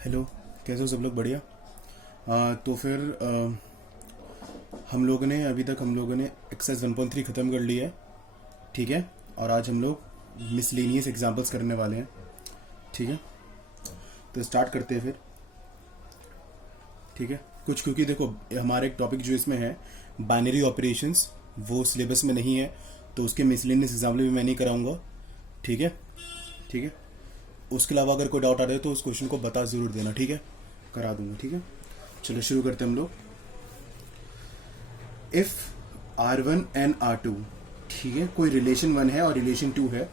Hello, कैसे हो सब लोग? बढ़िया। तो फिर हम लोगों ने एक्सरसाइज 1.3 ख़त्म कर लिया है। ठीक है। और आज हम लोग मिसलेनियस एग्जांपल्स करने वाले हैं। ठीक है, तो स्टार्ट करते हैं फिर। ठीक है, कुछ क्योंकि देखो हमारा एक टॉपिक जो इसमें है बाइनरी ऑपरेशंस, वो सिलेबस में नहीं है, तो उसके मिसलेनियस एग्जाम्पल भी मैं नहीं कराऊंगा। ठीक है। ठीक है, उसके अलावा अगर कोई डाउट आ रहा है तो उस क्वेश्चन को बता ज़रूर देना। ठीक है, करा दूंगा। ठीक है, चलो शुरू करते हैं हम लोग। इफ़ R1 एंड R2, ठीक है, कोई रिलेशन 1 है और रिलेशन 2 है,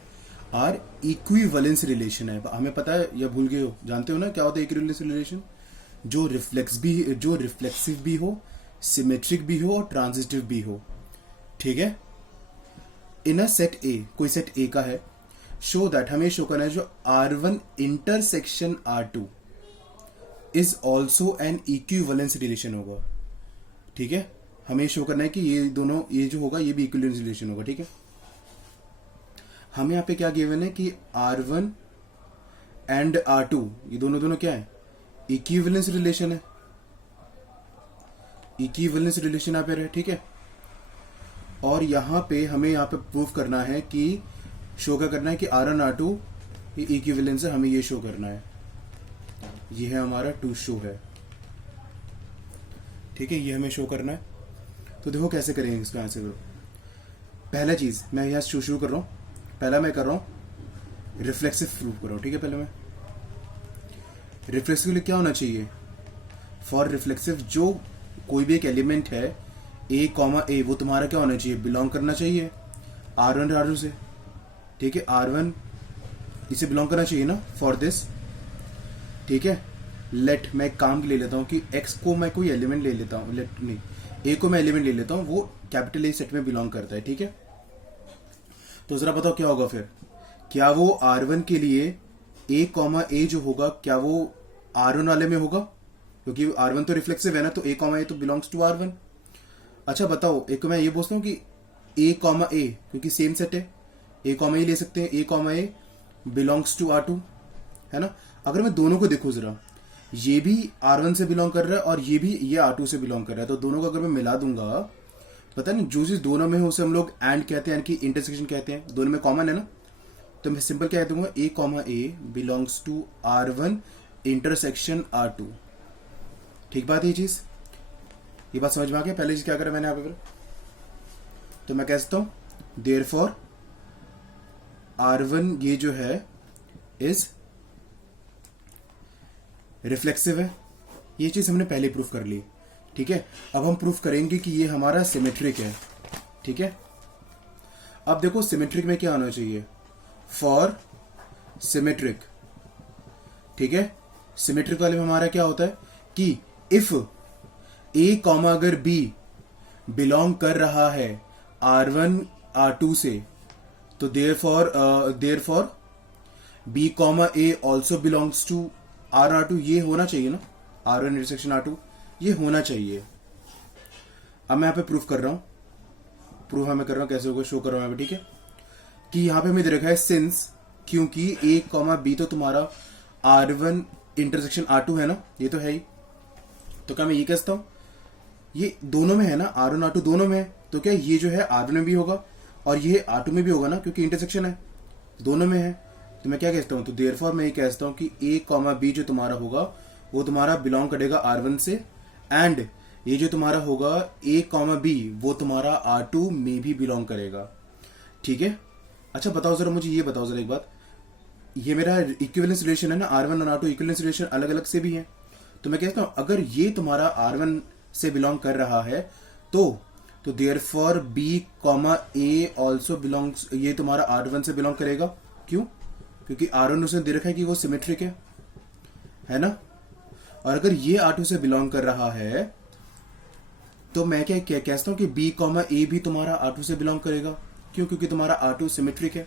आर इक्विवेलेंस रिलेशन है। हमें पता है या भूल गए हो? जानते हो ना क्या होता है इक्विवेलेंस रिलेशन? जो रिफ्लेक्सिव भी हो, सिमेट्रिक भी हो और ट्रांजिटिव भी हो। ठीक है। इन अ सेट ए, कोई सेट ए का है, शो दैट, हमें शो करना है जो R1 intersection R2 is also an equivalence relation होगा। ठीक है, हमें शो करना है कि ये दोनों, ये जो होगा ये भी इक्विवेलेंस रिलेशन होगा। ठीक है, हमें यहाँ पे क्या गिवन है कि R1 एंड R2 ये दोनों दोनों क्या है? इक्विवेलेंस रिलेशन है। इक्विवेलेंस रिलेशन यहाँ पे है। ठीक है, और यहाँ पे हमें यहाँ पे प्रूफ करना है कि शो क्या करना है कि R1 R2 ये इक्विवेलेंस है, हमें ये शो करना है। ये है हमारा टू शो है। ठीक है, ये हमें शो करना है। तो देखो कैसे करेंगे इसका आंसर करो। पहला चीज मैं यहाँ शुरू कर रहा हूँ। पहला मैं कर रहा हूँ रिफ्लेक्सिव प्रूफ कर रहा हूँ। ठीक है, पहले मैं रिफ्लेक्सिव के लिए क्या होना चाहिए? फॉर रिफ्लेक्सिव जो कोई भी एक एलिमेंट है ए कॉमा ए, वो तुम्हारा क्या होना चाहिए? बिलोंग करना चाहिए R1 R2 से। ठीक है, R1 इसे बिलोंग करना चाहिए ना फॉर दिस। ठीक है, लेट, मैं एक काम ले लेता हूँ कि x को मैं कोई एलिमेंट ले लेता हूँ, लेट नहीं, a को मैं एलिमेंट ले लेता हूँ, वो कैपिटल ए सेट में बिलोंग करता है। ठीक है, तो जरा बताओ क्या होगा फिर? क्या वो R1 के लिए a कॉमा ए जो होगा, क्या वो R1 वाले में होगा? क्योंकि R1 तो रिफ्लेक्सिव है ना, तो a कॉमा ए तो बिलोंग्स टू R1। अच्छा बताओ, एक मैं ये बोलता हूँ कि a कॉमा ए, क्योंकि सेम सेट है, a कॉमा ए ले सकते हैं, a comma A belongs to R2, है ना। अगर मैं दोनों को देखूं जरा, ये भी R1 से बिलोंग कर रहा है और ये भी ये R2 से बिलोंग कर रहा है, तो दोनों को अगर मैं मिला दूंगा, पता नहीं जो चीज दोनों में है उसे हम लोग एंड कहते हैं, यानी कि इंटरसेक्शन कहते हैं। दोनों में कॉमन है ना, तो मैं सिंपल क्या कह दूंगा, a comma A belongs to R1 intersection R2। ठीक बात है ये चीज? ये बात समझ में आ गया? पहले चीज क्या करा मैंने यहाँ पे? तो मैं कह सकता हूं देयरफॉर R1 ये जो है इज रिफ्लेक्सिव है। ये चीज हमने पहले प्रूफ कर ली। ठीक है, अब हम प्रूफ करेंगे कि ये हमारा सिमेट्रिक है। ठीक है, अब देखो सिमेट्रिक में क्या होना चाहिए? फॉर सिमेट्रिक, ठीक है, सिमेट्रिक वाले में हमारा क्या होता है कि इफ ए कॉमा अगर बी बिलोंग कर रहा है R1 R2 से, तो therefore B comma A also belongs to R2। ये होना चाहिए ना, R1 इंटरसेक्शन R2, ये होना चाहिए। अब मैं यहाँ पे प्रूफ कर रहा हूँ। प्रूफ हमें कर रहा हूँ, कैसे होगा शो कर रहा हूँ यहाँ पे। ठीक है, कि यहाँ पे हमें दे रखा है सिंस, क्योंकि ए कॉमा बी तो तुम्हारा R1 इंटरसेक्शन R2 है ना, ये तो है ही, तो क्या मैं ये कह सकता हूँ ये दोनों में है ना, R1 R2 दोनों में है, तो क्या ये जो है R1 में भी होगा और ये R2 में भी होगा ना, क्योंकि इंटरसेक्शन है, दोनों में है। तो मैं क्या कहता हूँ, तो देयरफॉर मैं ये कहता हूँ कि a कॉमा बी जो तुम्हारा होगा वो तुम्हारा बिलोंग करेगा R1 से, एंड ये जो तुम्हारा होगा a कॉमा बी वो तुम्हारा R2 में भी बिलोंग करेगा। ठीक है, अच्छा बताओ जरा, मुझे ये बताओ जरा एक बात, ये मेरा इक्विवेलेंस रिलेशन है ना, R1 और R2 इक्विवेलेंस रिलेशन अलग अलग से भी है, तो मैं कहता हूँ अगर ये तुम्हारा R1 से बिलोंग कर रहा है तो therefore B comma A also belongs, ये तुम्हारा R1 से बिलोंग करेगा। क्यों? क्योंकि R1 उसने दे रखा है कि वो सिमेट्रिक है ना। और अगर ये R2 से बिलोंग कर रहा है तो मैं क्या कहता हूं कि B कॉमा ए भी तुम्हारा R2 से बिलोंग करेगा। क्यों? क्योंकि तुम्हारा R2 सिमेट्रिक है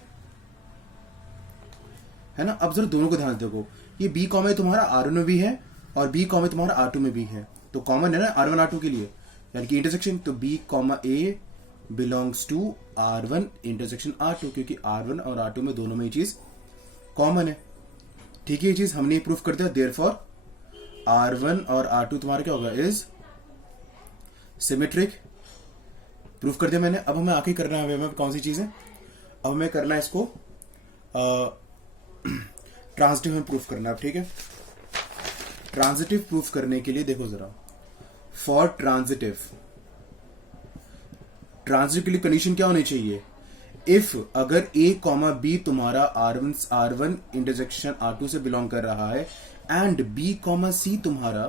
ना। अब जरा दोनों को ध्यान से देखो, ये B कॉमा ए तुम्हारा R1 में भी है और B कॉमा तुम्हारा R2 में भी है, तो कॉमन है ना R1 R2 के लिए, यानी कि इंटरसेक्शन, तो B comma A belongs to R1 intersection R2, क्योंकि R1 और R2 में दोनों में ये चीज कॉमन है। ठीक है, ये चीज हमने प्रूफ कर दिया। देयरफॉर R1 और R2 तुम्हारा क्या होगा, इज सिमेट्रिक। प्रूफ कर दिया मैंने। अब हमें आखिर करना है हमें कौन सी चीज है, अब हमें करना है इसको ट्रांजिटिव में प्रूफ करना है, ठीक है। ट्रांजिटिव प्रूफ करने के लिए देखो जरा, फॉर ट्रांजिटिव के लिए कंडीशन क्या होनी चाहिए, इफ अगर a कॉमा बी तुम्हारा R1 इंटरसेक्शन R2 से बिलोंग कर रहा है एंड b कॉमा सी तुम्हारा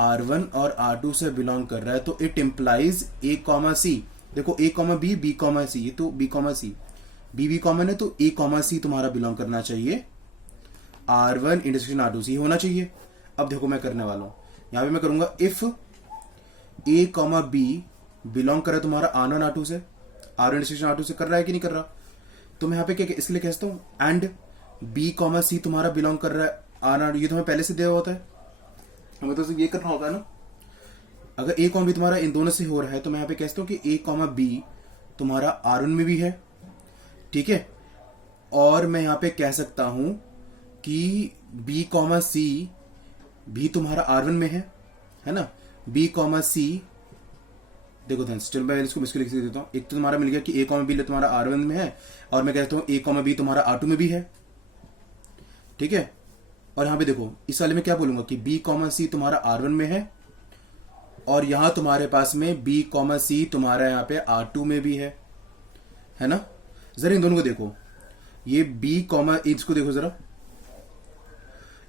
R1 और R2 से बिलोंग कर रहा है, तो it implies a comma C. देखो a comma B, b comma C, ये तो b comma C, b common है, तो a कॉमा सी तुम्हारा बिलोंग करना चाहिए R1 इंटरसेक्शन R2 से, होना चाहिए। अब देखो मैं करने वाला हूं, यहां पे मैं करूंगा if a comma B belong कर रहा है तुम्हारा R1 R2 से, R1 इंटरसेक्शन R2 से कर रहा है कि नहीं कर रहा, तो मैं यहाँ पे क्या इसलिए कहता हूं एंड b कॉमा सी तुम्हारा बिलोंग कर रहा है R1, ये तो हमें पहले से दिया होता है, हमें तो ये करना होता है ना। अगर a कॉमा बी तुम्हारा इन दोनों से हो रहा है, तो मैं यहाँ पे कहता हूँ कि a कॉमा बी तुम्हारा R1 में भी है, ठीक है। और मैं यहाँ पे कह सकता हूं कि b कॉमा सी भी तुम्हारा R1 में है ना, b कॉमा सी। देखो ध्यान से, चलो मैं इसको लिख देता हूँ। एक तो तुम्हारा मिल गया कि a कॉमा बी तुम्हारा R1 में है, और मैं कहता हूँ a कॉमा बी तुम्हारा R2 में भी है, ठीक है। और यहां पे देखो इस वाले में क्या बोलूंगा कि b कॉमा सी तुम्हारा R1 में है, और यहां तुम्हारे पास में b कॉमा सी तुम्हारा यहाँ पे R2 में भी है ना। जरा इन दोनों को देखो, ये b कॉमा, इसको देखो जरा,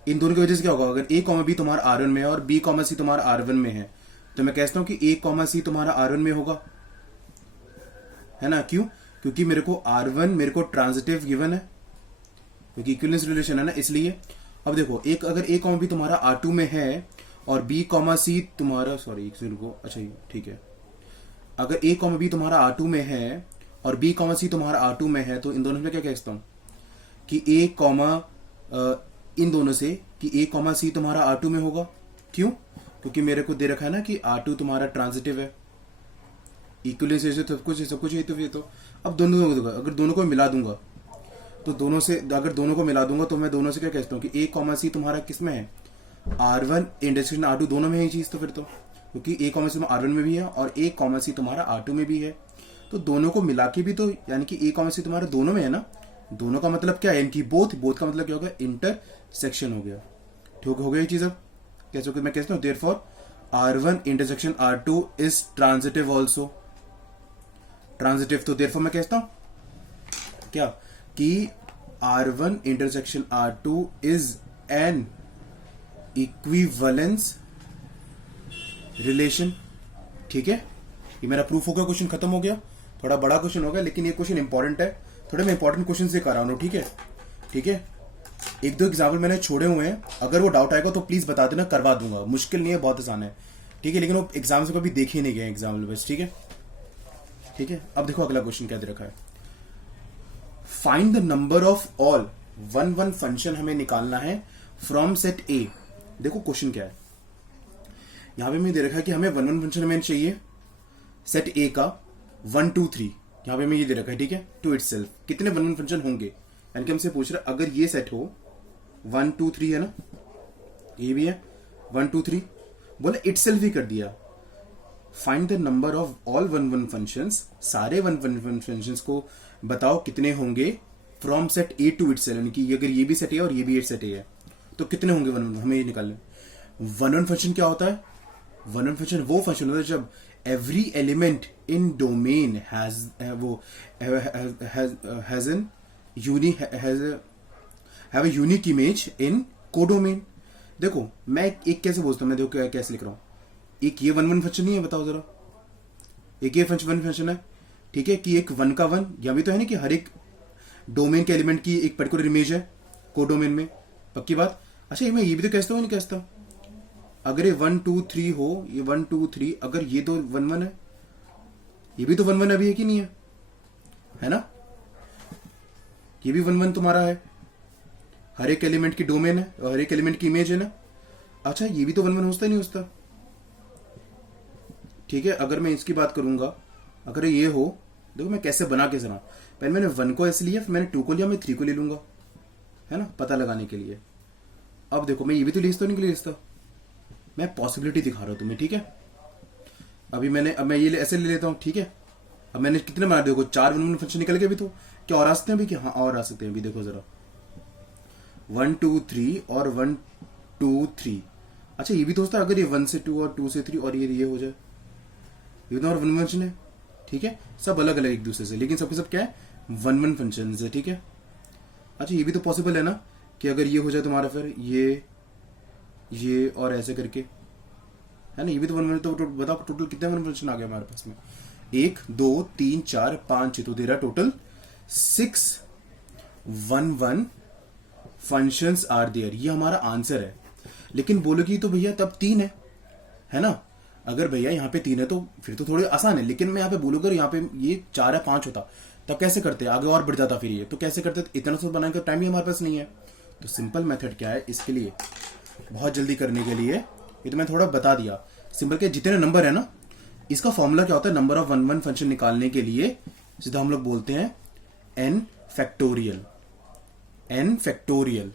इन दोनों की वजह से क्या होगा, अगर a कॉमा बी तुम्हारा R1 में है और b कॉमा सी तुम्हारा R1 में है, तो मैं कहता हूं कि a कॉमा सी तुम्हारा R1 में होगा, है ना। क्यों, क्योंकि मेरे को R1 मेरे को ट्रांजिटिव गिवन है, क्योंकि इक्विवेलेंस रिलेशन है ना, इसलिए। अब देखो एक अगर a कॉमा बी तुम्हारा R2 में है और b कॉमा सी तुम्हारा, सॉरी एक सेकंड को, अच्छा ठीक है, अगर a कॉमा बी तुम्हारा R2 में है और b कॉमा सी तुम्हारा R2 में है, तो इन दोनों में क्या कहता हूं कि a कॉमा इन दोनों से कि a कॉमा सी तुम्हारा R2 में होगा। क्यों, क्योंकि मेरे को दे रखा है ना कि R2 तुम्हारा ट्रांजिटिव है, इक्विवेलेंस से सब कुछ है, तो ये तो अब दोनों अगर दोनों को मिला दूंगा, तो दोनों से अगर दोनों को मिला दूंगा तो मैं दोनों से क्या कहता हूँ कि a कॉमा सी तुम्हारा किस में है, R1 इंटरसेक्शन R2 दोनों में है ये चीज, तो फिर तो क्योंकि a कॉमा सी R1 में भी है और a कॉमा सी तुम्हारा R2 में भी है, तो दोनों को मिला के भी तो यानी कि a कॉमा सी तुम्हारा दोनों में है ना। दोनों का मतलब क्या है, इनकी बोथ का मतलब क्या होगा, इंटरसेक्शन हो गया, ठीक हो गया ये चीज। अब कैसे मैं कहता हूँ therefore R1 intersection R2 is transitive also, transitive, तो देयरफॉर मैं कहता हूं क्या कि R1 intersection R2 is an equivalence relation, ठीक है। ये मेरा प्रूफ हो गया, क्वेश्चन खत्म हो गया। थोड़ा बड़ा क्वेश्चन हो गया, लेकिन ये क्वेश्चन इंपॉर्टेंट है, थोड़े मैं इंपॉर्टेंट क्वेश्चन से कर रहा हूं, ठीक है, ठीक है। एक दो एग्जाम्पल मैंने छोड़े हुए हैं, अगर वो डाउट आएगा तो प्लीज बता देना, करवा दूंगा, मुश्किल नहीं है, बहुत आसान है, ठीक है। लेकिन वो एग्जाम से कभी देखे नहीं गए एग्जाम्पल बस, ठीक है, ठीक है। अब देखो अगला क्वेश्चन क्या दे रखा है, find the number of all one function हमें निकालना है फ्रॉम सेट ए। देखो क्वेश्चन क्या है, यहां पे मैं दे रखा है कि हमें वन फंक्शन हमें चाहिए सेट ए का 1 2 3, यहां पे मैं ये दे रखा है, ठीक है, टू इटसेल्फ कितने वन फंक्शन होंगे, यानी कि हमसे पूछ रहा है अगर ये सेट हो 1 2 3 है ना, ये भी है 1 2 3, बोले इटसेल्फ ही कर दिया। Find the number of all one functions, सारे वन फंक्शंस को बताओ कितने होंगे from set A to itself, यानी कि अगर ये भी सेट है और ये भी सेट है तो कितने होंगे वन, हमें ये निकालना है। वन फंक्शन क्या होता है, वन फंक्शन वो फंक्शन होता है जब every element in domain have a unique image in codomain. देखो मैं एक कैसे बोलता हूं, मैं देखो कैसे लिख रहा हूं, एक ये वन फंक्शन नहीं है, बताओ जरा, एक ये वन फंक्शन है, ठीक है, कि एक वन का वन, या भी तो है ना कि हर एक डोमेन के एलिमेंट की एक पर्टिकुलर इमेज है कोडोमेन में, पक्की बात। अच्छा मैं ये भी तो कहता हूँ, नहीं कहता, अगर ये 1 2 3 हो, ये 1 2 3, अगर ये तो 1 1 है, ये भी तो 1 1 अभी है कि नहीं है ना, ये भी 1 1 तुम्हारा है, हर एक एलिमेंट की डोमेन है, हर एक एलिमेंट की इमेज है ना। अच्छा ये भी तो 1 1 होता नहीं होता, ठीक है। अगर मैं इसकी बात करूंगा, अगर ये हो, देखो मैं कैसे बना के सुना, पहले मैंने 1 को ऐसे लिया, फिर मैंने 2 को लिया, मैं 3 को ले लूंगा, है ना, पता लगाने के लिए। अब देखो मैं ये भी तो लिखता नहीं लिखता, मैं पॉसिबिलिटी दिखा रहा हूं तुम्हें, ठीक है। अब मैं ये ऐसे ले लेता हूं, ठीक है। अब मैंने कितने बना, देखो 4 1 1 फंक्शन निकल के भी, तो क्या और आ सकते हैं अभी? क्या हाँ और आ सकते हैं अभी, देखो जरा 1 2 3 और 1 2 3। अच्छा ये भी तो होता है, अगर ये 1 से 2 और 2 से 3 और ये हो जाए, ये तो और 1 फंक्शन है, ठीक है। सब अलग अलग एक दूसरे से, लेकिन सबके सब क्या है, 1 1 फंक्शन है, ठीक है। अच्छा ये भी तो पॉसिबल है ना कि अगर ये हो जाए तुम्हारा, फिर ये और ऐसे करके, है ना, ये भी तो 1 1। तो बताओ टोटल कितने 1 फंक्शन आ गया हमारे पास में? 1 2 3 4 5 6, तो तेरा टोटल 6 1 1 फंक्शंस आर देयर। ये हमारा आंसर है। लेकिन बोलोगी तो भैया तब 3 है ना। अगर भैया यहाँ पे 3 है तो फिर तो थोड़ी आसान है, लेकिन मैं यहाँ पे बोलूंगा यहाँ पे ये 4 है 5 होता, तब कैसे करते? आगे और बढ़ जाता फिर ये, तो कैसे करते? इतना सब बनाने का टाइम ही हमारे पास नहीं है। तो सिंपल मेथड क्या है इसके लिए, बहुत जल्दी करने के लिए, ये तो मैं थोड़ा बता दिया। सिंपल के जितने नंबर है ना, इसका फॉर्मूला क्या होता है, नंबर ऑफ 1 1 फंक्शन निकालने के लिए सीधा हम लोग बोलते हैं n factorial. n factorial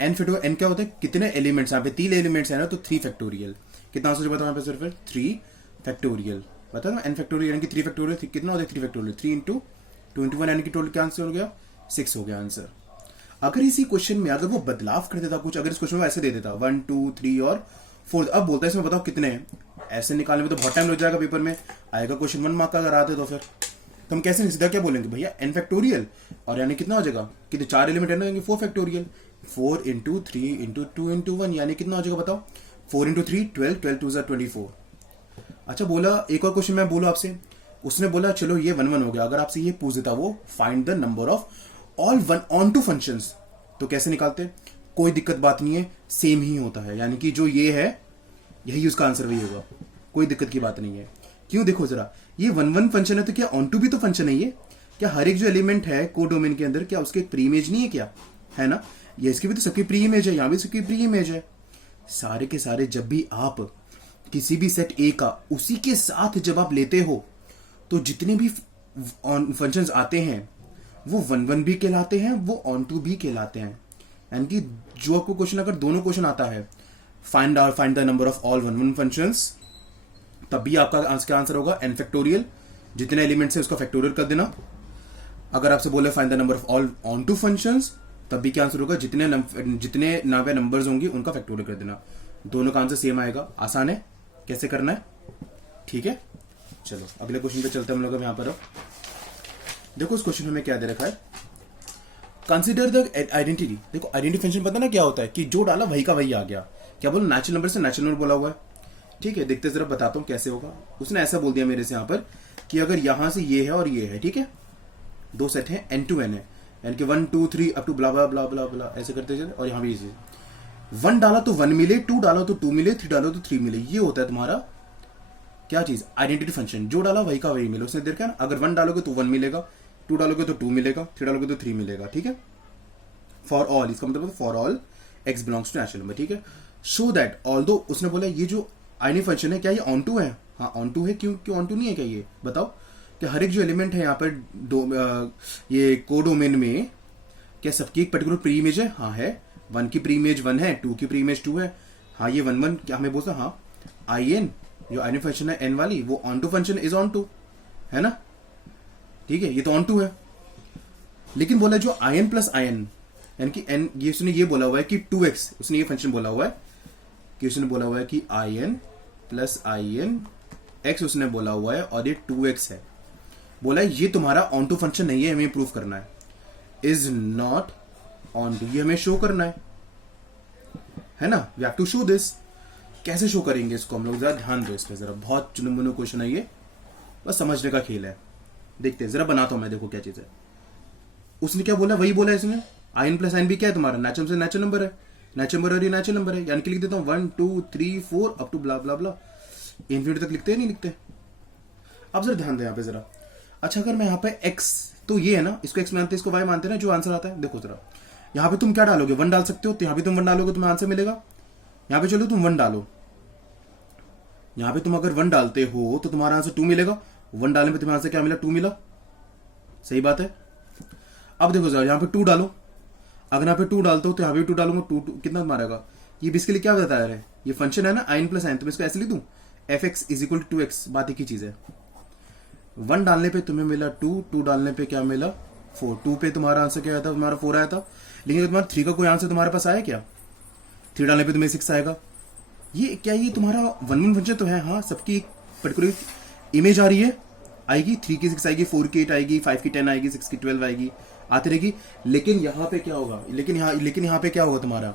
n क्या होता है, कितने एलिमेंट्स, यहाँ पे 3 एलिमेंट्स है ना, तो 3 फैक्टोरियल। कितना आंसर बताओ यहाँ पे सिर्फ 3 फैक्टोरियल। बता ना n फैक्टोरियल यानी कि 3 फैक्टोरियल कितना होता है, 3 फैक्टोरियल 3 इंटू 2 इंटू 1 यानी कि टोटल क्या आंसर हो गया, 6 हो गया आंसर। अगर इसी क्वेश्चन में अगर वो बदलाव कर देता कुछ, अगर इस क्वेश्चन में ऐसे दे देता 1 2 3 और 4, अब बोलता है इसमें बताओ कितने हैं, ऐसे निकालने में तो बहुत टाइम लग जाएगा, पेपर में आएगा क्वेश्चन 1 मार्क का अगर आते तो फिर तो हम कैसे सीधा क्या बोलेंगे भैया n फैक्टोरियल, और यानी कितना हो जाएगा, कितने 4 एलिमेंट है ना, 4 फैक्टोरियल, 4 इंटू 3 इंटू 2 इंटू 1 यानी कितना हो जाएगा बताओ, 4 इंटू 3 12, 12 2 24। अच्छा बोला एक और क्वेश्चन मैं बोला आपसे, उसने बोला चलो ये 1 1 हो गया, अगर आपसे ये पूछ देता वो find the number of all 1 onto functions, तो कैसे निकालते? कोई दिक्कत बात नहीं है, सेम ही होता है, यानी कि जो ये है यही उसका आंसर वही होगा, कोई दिक्कत की बात नहीं है। क्यों? देखो जरा, ये 1 1 फंक्शन है तो क्या ऑन टू भी तो फंक्शन है ये? क्या हर एक जो एलिमेंट है कोडोमेन के अंदर, क्या उसके प्री इमेज नहीं है क्या, है ना? ये इसकी भी तो सबकी प्री इमेज है, यहां भी सबकी प्री इमेज है। सारे के सारे जब भी आप किसी भी सेट ए का उसी के साथ जब आप लेते हो, तो जितने भी फंक्शंस आते हैं वो 1 1 भी कहलाते हैं, वो ऑन टू भी कहलाते हैं। यानी कि जो आपको क्वेश्चन, अगर दोनों क्वेश्चन आता है find the number of all 1 1 functions, तब भी आपका आंसर होगा n फैक्टोरियल, जितने एलिमेंट्स है उसका फैक्टोरियल कर देना। अगर आपसे बोले find the number of all onto functions, तब भी क्या आंसर होगा, जितने नावे नंबर्स होंगे उनका फैक्टोरियल कर देना। दोनों का आंसर सेम आएगा। आसान है, कैसे करना है, ठीक है। चलो अगले क्वेश्चन पे चलते हैं हम लोग। यहाँ पर देखो उस क्वेश्चन में क्या दे रखा है, कंसिडर द आइडेंटिटी। देखो आइडेंटिटी फंक्शन पता ना क्या होता है, कि जो डाला वही का वही आ गया। क्या बोलो, नेचुरल नंबर से नेचुरल नंबर बोला हुआ है, ठीक है। देखते जरा बताता हूं कैसे होगा। उसने ऐसा बोल दिया मेरे से यहाँ पर कि अगर यहां से ये है और ये है, ठीक है, दो सेट है n to n है, यानी कि 1 2 3 up to blah blah blah blah ब्ला ऐसे करते चले, और यहाँ भी इसे 1 डाला तो 1 मिले, 2 डाला तो 2 मिले, 3 डालो तो 3 मिले। ये होता है तुम्हारा क्या चीज, आइडेंटिटी फंक्शन। जो डाला वही का वही मिले। उसने देखा ना, अगर 1 डालोगे तो 1 मिलेगा, 2 डालोगे तो 2 मिलेगा, 3 डालोगे तो 3 मिलेगा, ठीक है। फॉर ऑल, इसका मतलब for all x belongs to natural number, ठीक है। शो दैट ऑल्दो, उसने बोला ये जो आइडेंटिटी फंक्शन है क्या ये ऑन टू है? हाँ ऑन टू है। क्यों ऑन टू नहीं है क्या ये बताओ? कि हर एक जो एलिमेंट है यहाँ पर ये कोडोमेन में, क्या सबकी एक पर्टिकुलर प्री इमेज है? हाँ है। 1 की प्री इमेज 1 है, 2 की प्री इमेज 2 है। हाँ ये 1 1 क्या हमें बोलता, हाँ IN जो आइडेंटिटी फंक्शन है n वाली, वो onto function is onto, है ना, ठीक है, ये तो ऑन टू है। लेकिन बोला जो IN प्लस IN, यानी कि n, ये उसने ये बोला हुआ है कि 2x, उसने ये फंक्शन बोला हुआ है कि उसने बोला हुआ है कि IN प्लस IN x उसने बोला हुआ है, और ये 2x है। बोला है ये तुम्हारा ऑन टू फंक्शन नहीं है, हमें प्रूव करना है। इज नॉट ऑन टू, ये हमें शो करना है ना, we have to show this. कैसे शो करेंगे इसको हम लोग, जरा ध्यान दो इस पे, जरा बहुत चुनमुनो क्वेश्चन है ये, बस समझने का खेल है। देखते हैं, जरा बनाता हूं मैं, देखो क्या चीज है। उसने क्या बोला, वही बोला इसने, IN प्लस IN भी क्या है तुम्हारा, नेचुरल से नेचुरल नंबर है, नेचुरल नंबर और ये नेचुरल नंबर है, यानी कि लिख देता हूं 1 2 3 4 up to blah blah blah, infinity तक लिखते हैं नहीं लिखते। अब जरा ध्यान दे यहाँ पे जरा। अच्छा अगर मैं यहाँ पे x, तो ये है ना, इसको x मानते हैं, इसको y मानते हैं ना, जो आंसर आता है। देखो जरा यहाँ पे तुम क्या डालोगे, 1 डाल सकते हो, तो यहाँ पे तुम 1 डालोगे तुम्हें आंसर मिलेगा। यहाँ पे चलो तुम 1 डालो, यहाँ पे तुम अगर 1 डालते हो तो तुम्हारा आंसर 2 मिलेगा। 1 डालने पे तुम्हारा आंसर क्या मिला, 2 मिला, सही बात है। अब देखो जरा यहाँ पे 2 डालो, अगर यहाँ पे 2 डालते हो तो यहाँ पे 2 डालूंगा, 2 कितना मारेगा, ये बेसिकली क्या बता रहे हैं, ये फंक्शन है ना आइन प्लस आइन, तो मैं इसको ऐसे लिख दूं F X is equal to X, बात एक ही चीज है। 1 डालने पे तुम्हें मिला 2, 2 डालने पे क्या मिला 4, 2 पे तुम्हारा आंसर क्या आया था, तुम्हारा 4 आया था। लेकिन तुम्हारा 3 का कोई आंसर तुम्हारे पास आया क्या, 3 डालने पे तुम्हें 6 आएगा। ये क्या, ये तुम्हारा 1 1 फंक्शन तो है, हाँ सबकी एक पर्टिकुलर इमेज आ रही है, आएगी 3 की 6 आएगी, 4 की 8 आएगी, 5 की 10 आएगी, 6 की 12 आएगी, आती रहेगी। लेकिन यहाँ पे क्या होगा, लेकिन यहाँ पे क्या होगा तुम्हारा,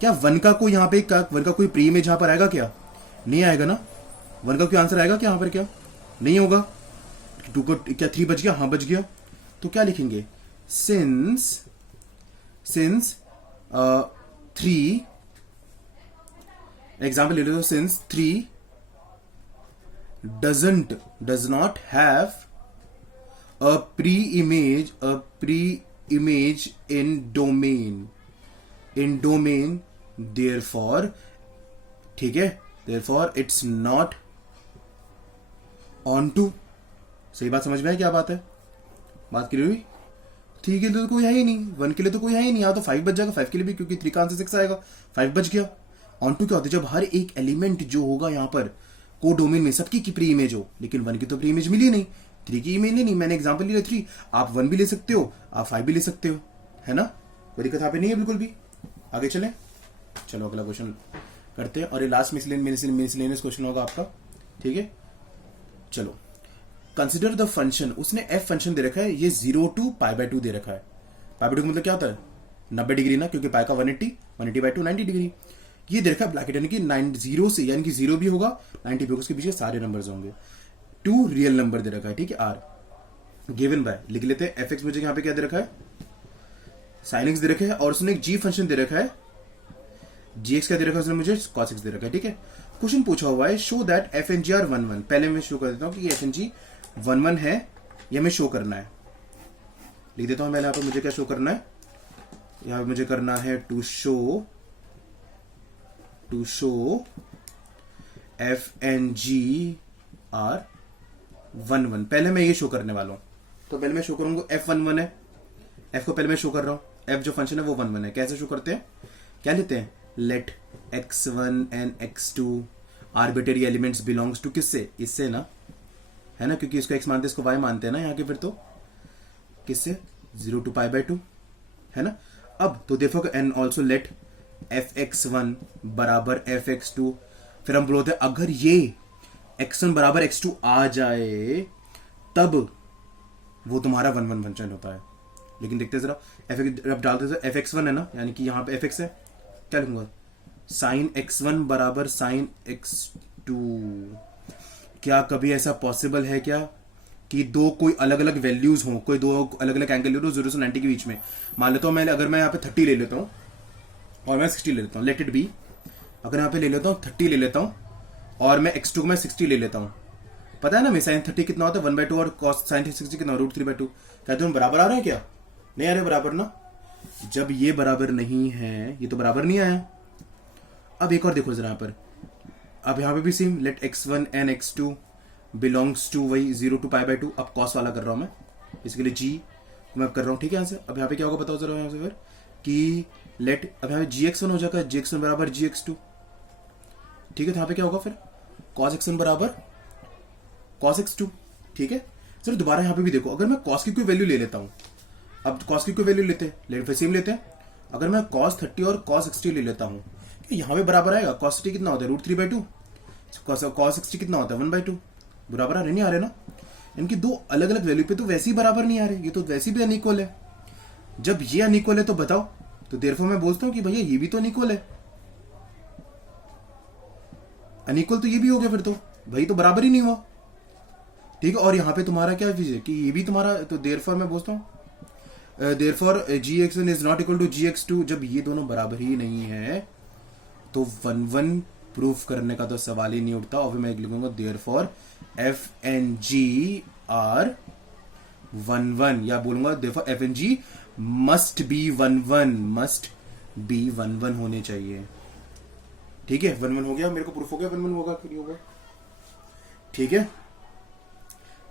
क्या 1 का कोई यहाँ पे 1 का कोई प्री इमेज यहाँ पर आएगा क्या, नहीं आएगा ना। 1 का कोई आंसर आएगा क्या यहाँ पर, क्या नहीं होगा। 2 को क्या 3 बच गया, हाँ बच गया। तो क्या लिखेंगे, सिंस 3, एग्जाम्पल ले लो, since 3 does not have a pre-image in domain, therefore, ठीक है, therefore it's not onto। सही बात समझ में है क्या बात है, बात क्लियर हुई। 3 के लिए तो कोई है ही नहीं, 1 के लिए तो कोई है ही नहीं, यहाँ तो 5 बच जाएगा, 5 के लिए भी, क्योंकि 3 का आंसर 6 आएगा, 5 बच गया। ऑन टू क्या होता है, जब हर एक एलिमेंट जो होगा यहाँ पर को डोमेन में सबकी की प्री इमेज हो, लेकिन 1 की तो प्री इमेज मिली नहीं, 3 की इमेज नहीं, मैंने एग्जांपल लिया 3, आप 1 भी ले सकते हो, आप 5 भी ले सकते हो, है ना, कोई दिक्कत यहाँ पे नहीं है बिल्कुल भी। आगे चलें, चलो अगला क्वेश्चन करते हैं, और ये लास्ट मिसलेनियस क्वेश्चन होगा आपका, ठीक है। चलो, कंसिडर द फंक्शन, उसने एफ फंक्शन दे रखा है, ये 0 to π/2 दे रखा है। π/2 का मतलब क्या होता है, 90 डिग्री ना, क्योंकि पाई का 180/2 90 डिग्री। ये दे रखा है ब्रैकेट, यानी कि 0 से, यानी कि 0 भी होगा 90 भी होगा, उसके पीछे सारे नंबर्स होंगे। 2 रियल नंबर दे रखा है, ठीक है, आर गिवन बाय, लिख लेते हैं एफ एक्स, मुझे यहाँ पे क्या दे रखा है, साइन एक्स दे रखा है, और उसने एक जी फंक्शन दे रखा है, जी एक्स क्या दे रखा है उसने मुझे, कॉस एक्स दे रखा है, ठीक है। क्वेश्चन पूछा हुआ है, show that F and G are 1 1, पहले मैं शो कर देता हूँ कि एफ एन जी 1 1 है, यह हमें शो करना है, लिख देता हूँ मैं यहाँ पर, मुझे क्या शो करना है, यहाँ पे मुझे करना है to show F and G are 1 1, पहले मैं ये शो करने वाला हूं, तो पहले मैं शो करूंगा एफ 1 1 है, एफ को पहले मैं शो कर रहा हूं, एफ जो फंक्शन है वो 1 1 है। कैसे शो करते हैं, क्या लेते हैं, let x1 and x2 arbitrary elements belongs to, किससे, इससे ना, है ना, क्योंकि इसको x मानते हैं, इसको y मानते हैं ना यहाँ के, फिर तो किससे, 0 to π/2, है ना। अब तो देखो एंड ऑल्सो लेट fx1 बराबर fx2, फिर हम बोलते हैं अगर ये x1 बराबर x2 आ जाए तब वो तुम्हारा 1 1 फंक्शन होता है। लेकिन देखते जरा, अब डालते हैं fx1 है ना, यानी कि यहाँ पे fx है, क्या लिखूंगा, साइन x1 बराबर साइन x2। क्या कभी ऐसा पॉसिबल है क्या कि दो कोई अलग अलग वैल्यूज हों, कोई दो अलग अलग एंगल ले लो 0 से 90 के बीच में, मान लेता हूँ मैं, अगर मैं यहाँ पे 30 ले लेता हूँ और मैं 60 ले लेता हूँ, लेट इट बी, अगर यहाँ पे ले लेता हूँ 30 ले लेता हूँ और मैं x2 को मैं 60 ले लेता हूँ, पता है ना मैं साइन 30 कितना होता है 1/2 और कॉस साइन 60 कितना √3/2, क्या तुम बराबर आ रहे हैं क्या, नहीं आ रहे बराबर ना। जब ये बराबर नहीं है, ये तो बराबर नहीं आया। अब एक और देखो जरा यहाँ पर, अब यहाँ पे भी same, let x1 and x2 belongs to वही 0 to π/2, अब कॉस वाला कर रहा हूँ मैं, इसके लिए जी मैं कर रहा हूँ, ठीक है। यहाँ से अब यहाँ पे क्या होगा बताओ जरा, यहाँ से फिर कि लेट, अब यहाँ पे gx1 हो जाएगा, gx1 बराबर gx2, ठीक है। तो यहाँ पे क्या होगा फिर, cos x1 बराबर cos x2, ठीक है। सर दोबारा यहाँ पे भी देखो, अगर मैं cos की कोई वैल्यू ले लेता हूँ, अब cos की कोई वैल्यू लेते हैं, फिर सेम लेते हैं, अगर मैं cos 30 और cos 60 ले लेता हूँ, यहाँ पे बराबर आएगा, cos 30 कितना होता है √3/2, cos 60 कितना होता है 1/2, बराबर आ रहे नहीं आ रहे ना, इनकी दो अलग अलग वैल्यू पे तो वैसे ही बराबर नहीं आ रहे, ये तो वैसे भी अनइक्वल है। जब ये अनइक्वल है तो बताओ, तो देयरफॉर मैं बोलता हूँ कि भैया ये भी तो अनइक्वल है, अनइक्वल तो ये भी हो गया, फिर तो भाई तो बराबर ही नहीं हुआ, ठीक है। और यहाँ पे तुम्हारा क्या चीज है कि ये भी तुम्हारा, तो देयरफॉर मैं बोलता हूँ therefore gx1 is not equal to gx2, जब ये दोनों बराबर ही नहीं है तो 1 1 प्रूफ करने का तो सवाल ही नहीं उठता। और फिर मैं लिखूंगा therefore F and G are 1 1, या बोलूंगा therefore F and G must be 1 1, must be 1 1 होने चाहिए, ठीक है। 1 1 हो गया, मेरे को प्रूफ हो गया 1 1 होगा कि नहीं होगा, ठीक है।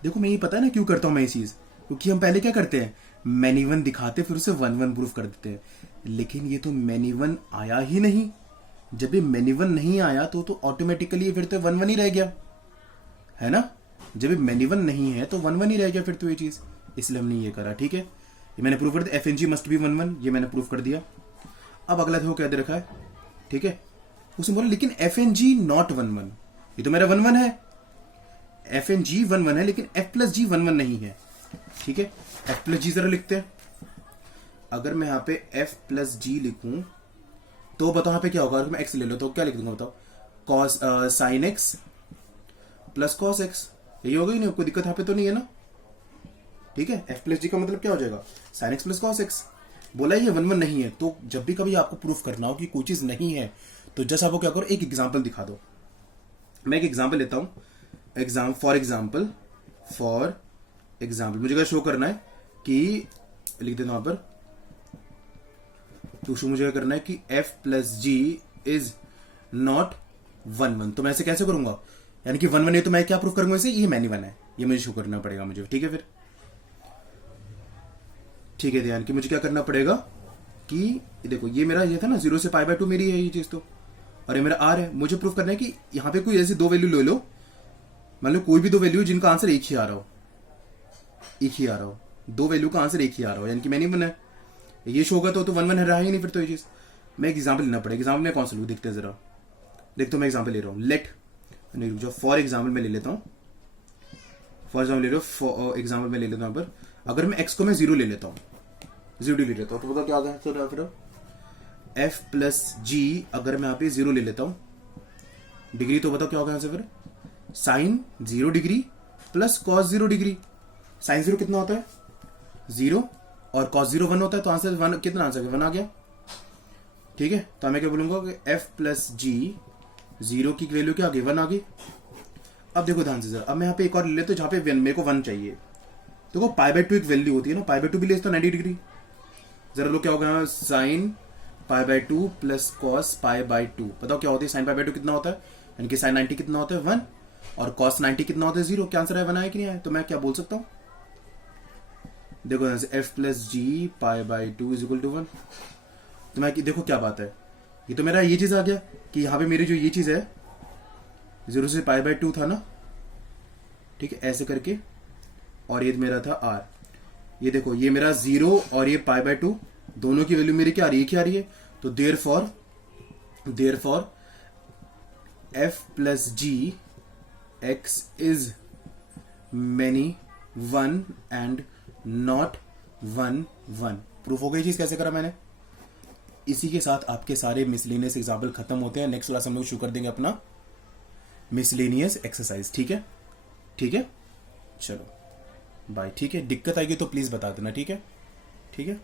देखो मैं ये पता है ना क्यों करता हूं मैं ये चीज, क्योंकि हम पहले क्या करते हैं, मैनी 1 दिखाते फिर उसे 1 1 प्रूफ कर देते हैं, लेकिन ये तो मैनी 1 आया ही नहीं, जब भी मैनी वन नहीं आया तो ऑटोमेटिकली फिर तो वन वन ही रह गया, है ना। जब भी मैनी वन नहीं है तो वन वन ही रह गया फिर तो ये चीज, इसलिए हमने ये करा। ठीक है, ये मैंने प्रूव कर दिया, F and G must be one one, ये मैंने प्रूव कर दिया। अब अगला देखो क्या दे रखा है, ठीक है, उसने बोला लेकिन F and G not one one, ये तो मेरा वन वन है, F and G one one है लेकिन F plus G one one नहीं है। ठीक है, एफ प्लस जी जरा लिखते हैं। अगर मैं यहाँ पे एफ प्लस जी लिखूं तो बताओ यहाँ पे क्या होगा, अगर मैं एक्स ले लो तो क्या लिख दूंगा बताओ, cos sine x plus cos x, यही होगा ही नहीं, कोई दिक्कत यहाँ पे तो नहीं है ना। ठीक है, एफ प्लस जी का मतलब क्या हो जाएगा, sine x plus cos x. बोला ये वन वन नहीं है, तो जब भी कभी आपको प्रूफ करना हो कि कोई चीज नहीं है तो जस्ट आपको क्या करो, एक एग्जाम्पल दिखा दो। मैं एक एग्जाम्पल लेता हूं, फॉर एग्जाम्पल मुझे क्या शो करना है कि, लिख देता हूं यहां पर, तो शो मुझे क्या करना है कि f plus G is not one one. तो मैं ऐसे कैसे करूंगा, यानी कि वन वन है तो मैं क्या प्रूफ करूंगा इसे, ये मैनी वन है, ये मुझे शो करना पड़ेगा मुझे। ठीक है, फिर ठीक है, ध्यान कि मुझे क्या करना पड़ेगा कि देखो ये मेरा ये था ना 0 से पाई बाय 2 मेरी है ये चीज तो, और ये मेरा r है। मुझे प्रूफ करना है कि यहां पे कोई ऐसी दो वैल्यू ले लो, मान लो कोई भी दो वैल्यू जिनका आंसर एक ही आ रहा हो, दो वैल्यू का आंसर एक ही आ रहा हो, यानी कि मैनी वन है, ये शो होगा तो वन वन रहा ही नहीं फिर तो ये चीज। मैं एग्जाम्पल लेना पड़ेगा, एग्जाम्पल में कौन सा लू देखते हैं जरा, देखते मैं एग्जाम्पल ले रहा हूँ, लेट नहीं रुक जाओ, फॉर एग्जाम्पल में ले लेता हूँ, एग्जाम्पल में ले लेता हूँ। पर अगर मैं एक्स को मैं जीरो ले लेता हूँ, जीरो ले लेता हूँ तो बताओ क्या आ गया फिर, एफ प्लस जी अगर मैं यहाँ पे जीरो ले लेता हूँ डिग्री, तो बताओ क्या होगा यहाँ से फिर, sine 0 degree plus cos 0 degree. Sine 0 कितना होता है 0 और कॉस 0 1 होता है, तो आंसर वन कितना आंसर 1 आ गया। ठीक है, तो मैं क्या बोलूंगा कि एफ प्लस जी 0 की वैल्यू क्या आ गई 1 आ गई। अब देखो ध्यान से जरा, अब मैं यहाँ पे एक और ले लेता हूँ जहाँ पे मेरे को 1 चाहिए। देखो पाई बाय 2 एक वैल्यू होती है ना, पाई बाय 2 भी ले लेता हूँ 90 डिग्री। जरा लो क्या होगा, sine pi by 2 plus cos pi by 2, बताओ क्या होती है, साइन पाई बाय 2 कितना होता है, यानी कि साइन 90 कितना होता है 1 और कॉस 90 कितना होता है 0। क्या आंसर है 1 आया कि नहीं आया, तो मैं क्या बोल सकता हूँ, देखो यहाँ से F plus G pi by 2 is equal to 1। तो मैं देखो क्या बात है, ये तो मेरा ये चीज आ गया कि यहाँ पे मेरी जो ये चीज है 0 से पाई बाय 2 था ना, ठीक है ऐसे करके, और ये मेरा था आर। ये देखो ये मेरा 0 और ये पाई बाय 2 दोनों की वैल्यू मेरी क्या आ रही है, क्या आ रही है, तो therefore F plus G X is many 1 and not 1 1। Proof हो गई चीज, कैसे करा मैंने। इसी के साथ आपके सारे मिसलेनियस एग्जाम्पल खत्म होते हैं। नेक्स्ट क्लास हम लोग शुरू कर देंगे अपना मिसलेनियस एक्सरसाइज। ठीक है, ठीक है, चलो बाय। ठीक है, दिक्कत आएगी तो प्लीज बता देना। ठीक है, ठीक है।